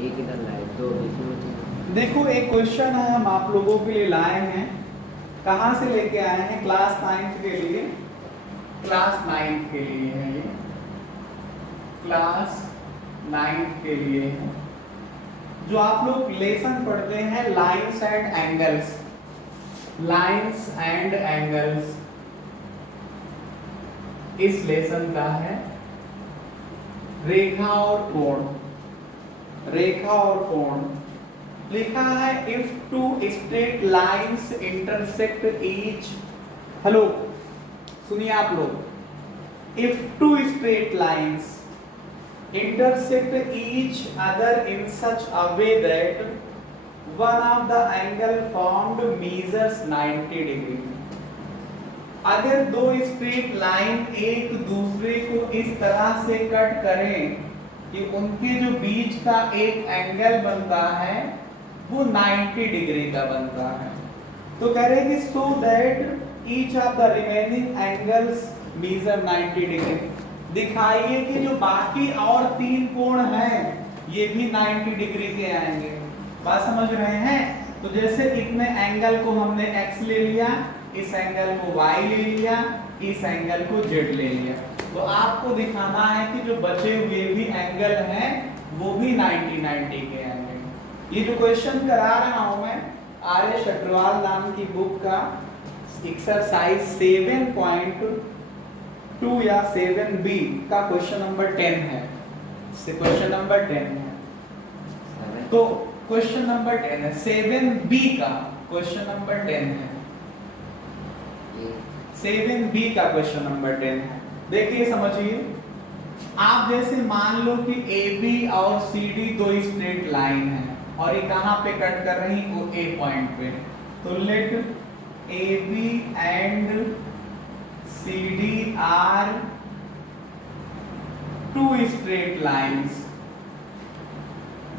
एक इधर लाइट दो बीच में बची। देखो एक क्वेश्चन है हम आप लोगों के लिए लाए हैं। कहाँ से लेके आए हैं? क्लास 9th के लिए। क्लास 9th के लिए है ये। क्लास 9th के लिए है। जो आप लोग लेसन पढ़ते हैं lines and angles. Lines and angles इस लेसन का है। रेखा और कोण। रेखा और कोण लिखा है if two straight lines intersect each. Hello सुनिए आप लोग। If two straight lines intersect each other in such a way that one of the angle formed measures 90 degree। अगर दो स्ट्रेट लाइन एक दूसरे को इस तरह से कट करें कि उनके जो बीच का एक एंगल बनता है वो 90 डिग्री का बनता है, तो कह रहे कि so that each of the remaining angles measure 90 डिग्री। दिखाइए कि जो बाकी और तीन कोण हैं ये भी 90 डिग्री के आएंगे। बात समझ रहे हैं? तो जैसे इतने एंगल को हमने x ले लिया, इस एंगल को y ले लिया, इस एंगल को z ले लिया, तो आपको दिखाना है कि जो बचे हुए भी एंगल हैं वो भी 90 के आएंगे। ये जो क्वेश्चन करा रहा हूं मैं आर्य शटरवाल नाम की बुक का एक्सरसाइज 7.2 या 7B का क्वेश्चन नंबर 10 है। क्वेश्चन नंबर 10 है। तो क्वेश्चन नंबर 10 है 7B का क्वेश्चन नंबर 10 है। 7B का क्वेश्चन नंबर 10 है। देखिए समझिए, आप जैसे मान लो कि AB और CD दो स्ट्रेट लाइन है और ये कहां पे कट कर रही वो A पॉइंट पे, तो let AB and CD are two straight lines।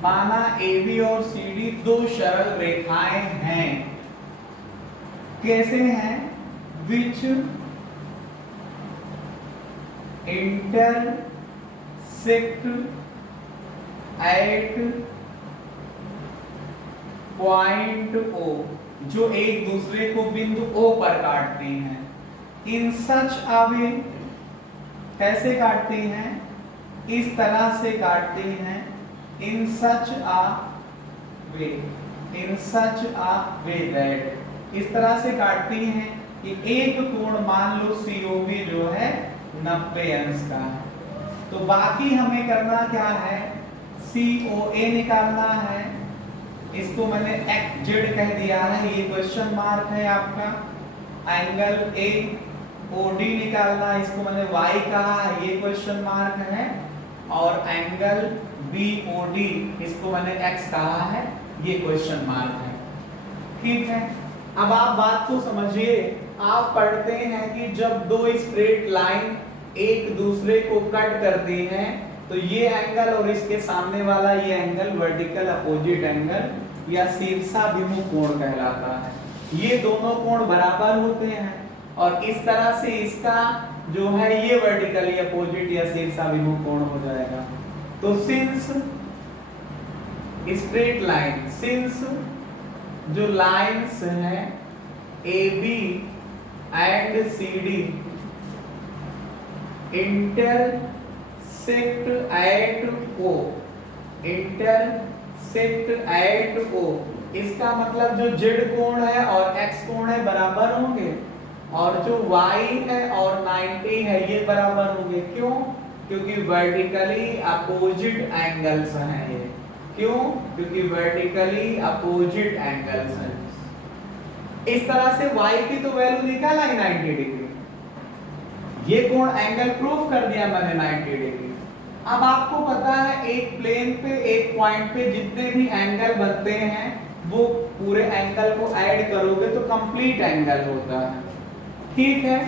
माना AB और CD दो सरल रेखाएं हैं। कैसे हैं? Which intersect at point O, जो एक दूसरे को बिंदु O पर काटती हैं। इन सच अ वे, कैसे काटती हैं? इस तरह से काटती हैं। इन सच अ वे, इन सच अ वे दैट, इस तरह से काटती हैं कि एक कोण मान लो COB जो है 90 अंश का है। तो बाकी हमें करना क्या है? COA निकालना है। इसको मैंने XZ कह दिया है, ये क्वेश्चन मार्क है आपका। एंगल A OD निकालना, इसको मैंने Y कहा, ये क्वेश्चन मार्क है। और एंगल BOD इसको मैंने X कहा है, ये क्वेश्चन मार्क है। ठीक है, अब आप बात को समझिए। आप पढ़ते हैं कि जब दो स्ट्रेट लाइन एक दूसरे को कट करती हैं तो ये एंगल और इसके सामने वाला ये एंगल वर्टिकल अपोजिट एंगल या शीर्षाभिमुख कोण कहलाता है। ये दोनों कोण बराबर होते हैं और इस तरह से इसका जो है ये वर्टिकली अपोजिट या शीर्षाभिमुख कोण हो जाएगा। तो सिंस स्ट्रेट लाइन, सिंस जो लाइंस हैं AB and CD intersect at O, intersect at O, इसका मतलब जो Z कोण है और X कोण है बराबर होंगे और जो Y है और 90 है ये बराबर होंगे। क्यों? क्योंकि वर्टिकली अपोजिट एंगल्स हैं ये। क्यों? क्योंकि वर्टिकली अपोजिट एंगल्स हैं। इस तरह से Y की तो वैल्यू निकाला है 90 डिग्री। ये कोण एंगल प्रूफ कर दिया मैंने 90 डिग्री। अब आपको पता है एक प्लेन पे एक पॉइंट पे जितने भी एंगल बनते हैं वो पूरे एंगल को ऐड करोगे तो कंप्लीट एंगल होता है। ठीक है,